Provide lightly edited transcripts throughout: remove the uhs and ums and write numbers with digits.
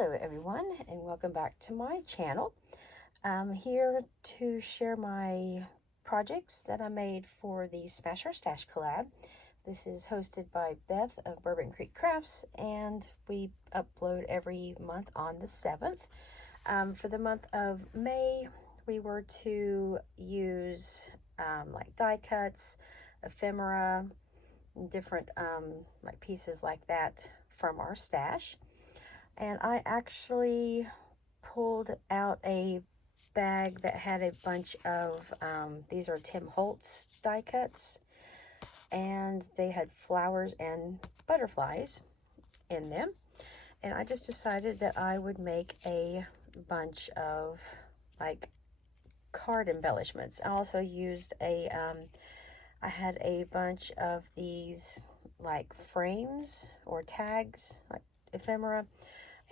Hello everyone, and welcome back to my channel. I'm here to share my projects that I made for the Smash Our Stash collab. This is hosted by Beth of Bourbon Creek Crafts, and we upload every month on the 7th. For the month of May, we were to use like die cuts, ephemera, different like pieces like that from our stash. And I actually pulled out a bag that had a bunch of, these are Tim Holtz die cuts, and they had flowers and butterflies in them. And I just decided that I would make a bunch of like card embellishments. I also used I had a bunch of these like frames or tags, like ephemera.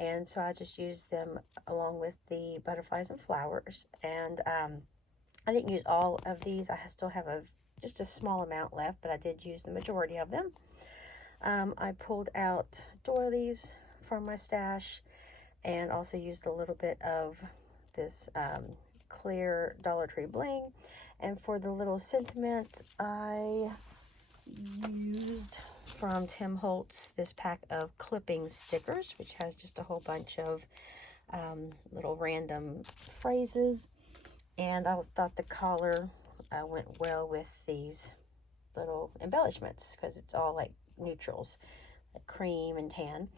And so I just used them along with the butterflies and flowers. And I didn't use all of these. I still have just a small amount left, but I did use the majority of them. I pulled out doilies from my stash and also used a little bit of this clear Dollar Tree bling. And for the little sentiment, I used from Tim Holtz this pack of clipping stickers, which has just a whole bunch of little random phrases. And I thought the collar went well with these little embellishments because it's all like neutrals, like cream and tan.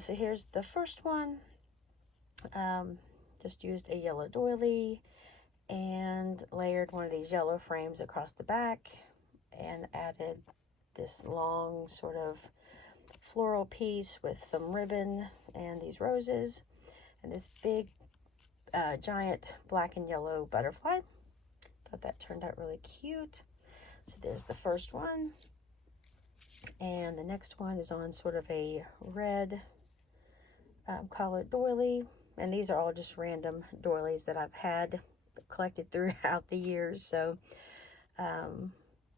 So here's the first one. Just used a yellow doily and layered one of these yellow frames across the back and added this long sort of floral piece with some ribbon and these roses and this big giant black and yellow butterfly. Thought that turned out really cute. So there's the first one, and the next one is on sort of a red collared doily, and these are all just random doilies that I've had collected throughout the years, so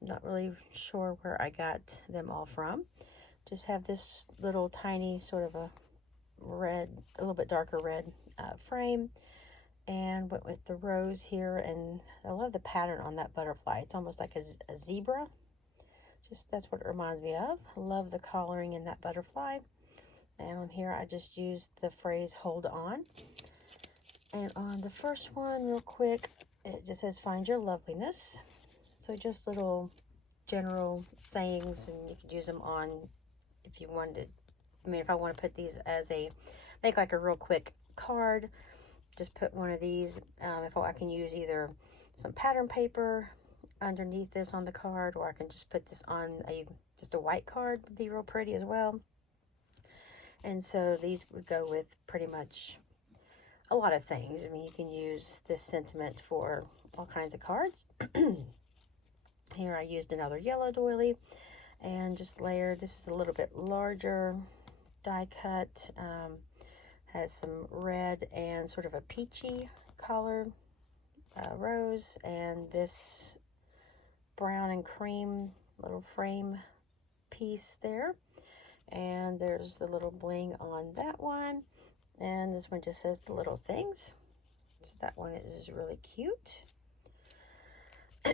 not really sure where I got them all from. Just have this little tiny sort of a red, a little bit darker red frame, and went with the rose here. And I love the pattern on that butterfly. It's almost like a zebra. Just that's what it reminds me of. I love the coloring in that butterfly. And on here I just used the phrase hold on. And on the first one, real quick, it just says find your loveliness. So just little general sayings, and you could use them on if you wanted. I mean, if I want to put these as make like a real quick card, just put one of these. If I can use either some pattern paper underneath this on the card, or I can just put this on just a white card, would be real pretty as well. And so these would go with pretty much a lot of things. I mean, you can use this sentiment for all kinds of cards. Here I used another yellow doily and just layered. This is a little bit larger die cut. Has some red and sort of a peachy color rose, and this brown and cream little frame piece there. And there's the little bling on that one. And this one just says the little things. So that one is really cute.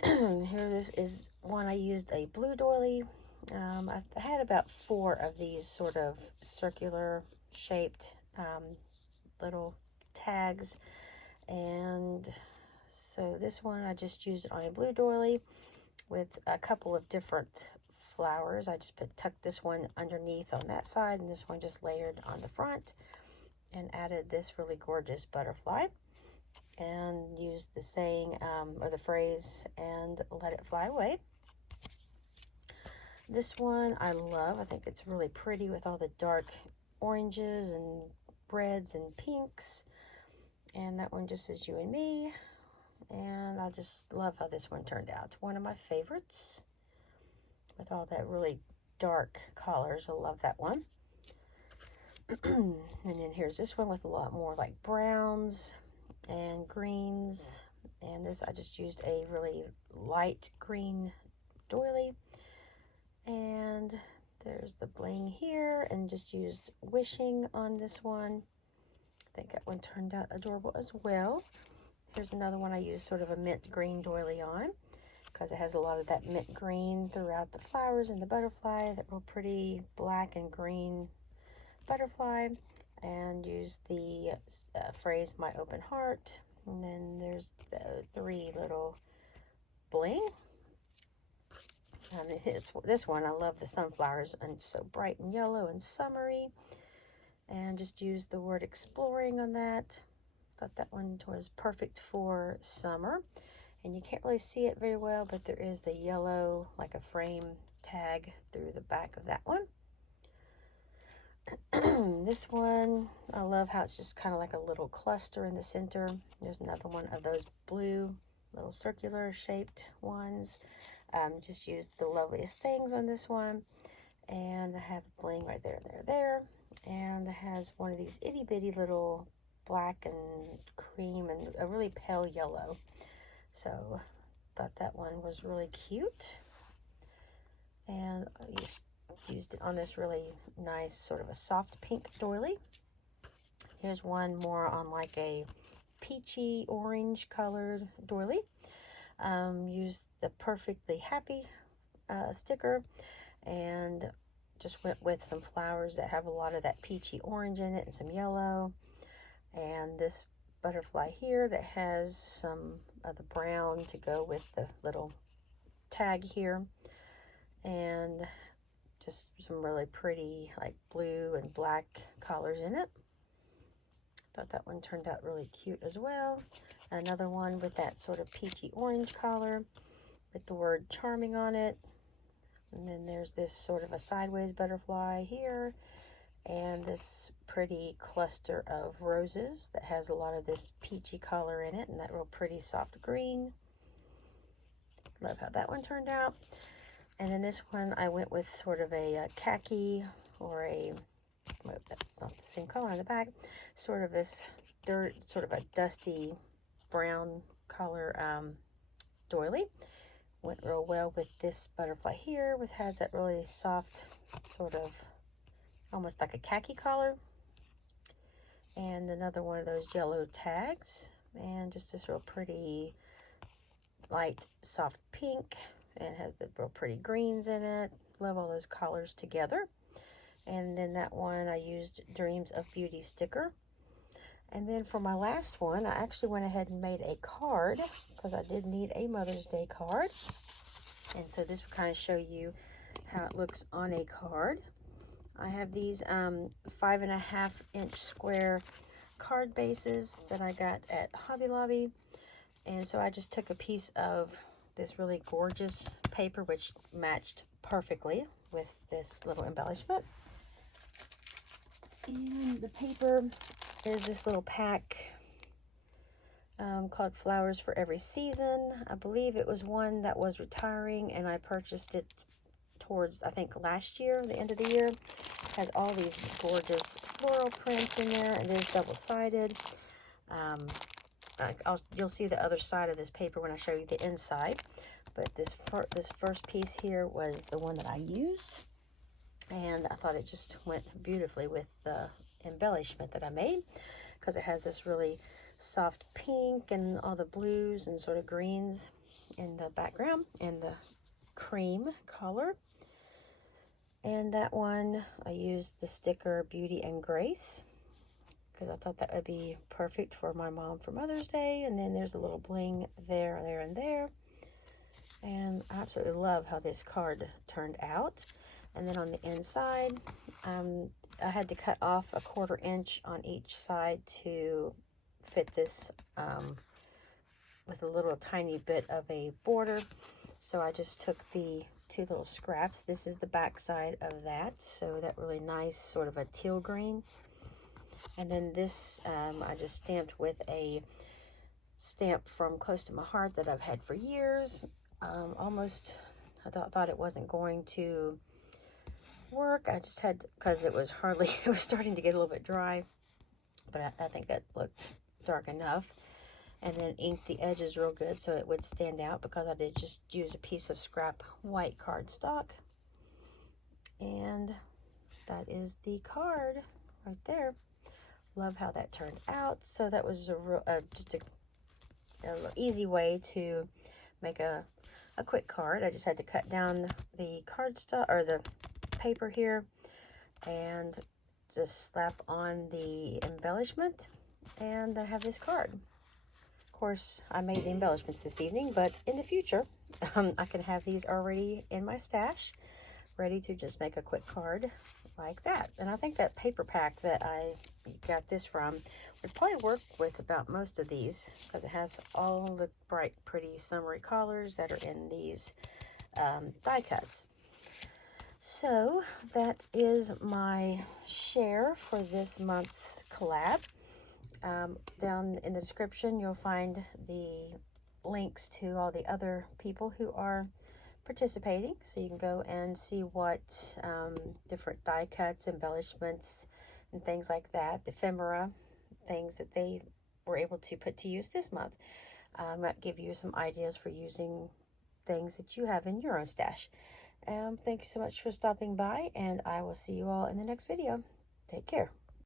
Here, this is one I used a blue doily. I had about 4 of these sort of circular shaped little tags. And so this one I just used it on a blue doily with a couple of different flowers. I just tucked this one underneath on that side, and this one just layered on the front, and added this really gorgeous butterfly and used the saying or the phrase and let it fly away. This one I love. I think it's really pretty with all the dark oranges and reds and pinks, and that one just says you and me. And I just love how this one turned out. It's one of my favorites with all that really dark colors. I love that one. And then here's this one with a lot more like browns and greens. And this I just used a really light green doily. And there's the bling here, and just used wishing on this one. think that one turned out adorable as well. Here's another one I used sort of a mint green doily on, because it has a lot of that mint green throughout the flowers and the butterfly, that real pretty black and green butterfly, and use the phrase "my open heart." And then there's the 3 little bling. This one, I love the sunflowers, and it's so bright and yellow and summery, and just use the word exploring on that. Thought that one was perfect for summer. And you can't really see it very well, but there is the yellow, like a frame tag through the back of that one. This one, I love how it's just kind of like a little cluster in the center. There's another one of those blue little circular shaped ones. Just used the loveliest things on this one. And I have bling right there, there. And it has one of these itty bitty little black and cream and a really pale yellow. So thought that one was really cute. And I used it on this really nice sort of a soft pink doily. Here's one more on like a peachy orange colored doily. Used the Perfectly Happy sticker, and just went with some flowers that have a lot of that peachy orange in it and some yellow. And this butterfly here that has some of the brown to go with the little tag here, and just some really pretty like blue and black collars in it. Thought that one turned out really cute as well. Another one with that sort of peachy orange collar with the word charming on it. And then there's this sort of a sideways butterfly here, and this pretty cluster of roses that has a lot of this peachy color in it, and that real pretty soft green. Love how that one turned out. And then this one I went with sort of a khaki, or a, well, that's not the same color on the back, sort of this dirt, sort of a dusty brown color doily. Went real well with this butterfly here, which has that really soft sort of almost like a khaki collar, and another one of those yellow tags, and just this real pretty light soft pink, and it has the real pretty greens in it. Love all those colors together. And then that one I used Dreams of Beauty sticker. And then for my last one, I actually went ahead and made a card, because I did need a Mother's Day card. And so this will kind of show you how it looks on a card. I have these 5.5 inch square card bases that I got at Hobby Lobby. And so I just took a piece of this really gorgeous paper, which matched perfectly with this little embellishment. And the paper is this little pack called Flowers for Every Season. I believe it was one that was retiring, and I purchased it towards, I think, last year, the end of the year. It has all these gorgeous floral prints in there, and it is double-sided. You'll see the other side of this paper when I show you the inside. But this first piece here was the one that I used, and I thought it just went beautifully with the embellishment that I made, because it has this really soft pink and all the blues and sort of greens in the background, and the cream color. And that one I used the sticker Beauty and Grace, because I thought that would be perfect for my mom for Mother's Day. And then there's a little bling there, and there. And I absolutely love how this card turned out. And then on the inside, I had to cut off a 1/4 inch on each side to fit this with a little tiny bit of a border. So I just took the 2 little scraps. This is the back side of that, so that really nice sort of a teal green. And then this I just stamped with a stamp from Close to My Heart that I've had for years. Almost, I thought it wasn't going to work. I just had, because it was starting to get a little bit dry, but I think that looked dark enough. And then inked the edges real good so it would stand out, because I did just use a piece of scrap white cardstock. And that is the card right there. love how that turned out. So that was just a easy way to make a quick card. I just had to cut down the cardstock or the paper here and just slap on the embellishment, and I have this card. Of course, I made the embellishments this evening, but in the future, I can have these already in my stash, ready to just make a quick card like that. And I think that paper pack that I got this from would probably work with about most of these, because it has all the bright, pretty summery colors that are in these die cuts. So that is my share for this month's collab. Down in the description, you'll find the links to all the other people who are participating, so you can go and see what different die cuts, embellishments, and things like that, ephemera, things that they were able to put to use this month. Might give you some ideas for using things that you have in your own stash. Thank you so much for stopping by, and I will see you all in the next video. Take care.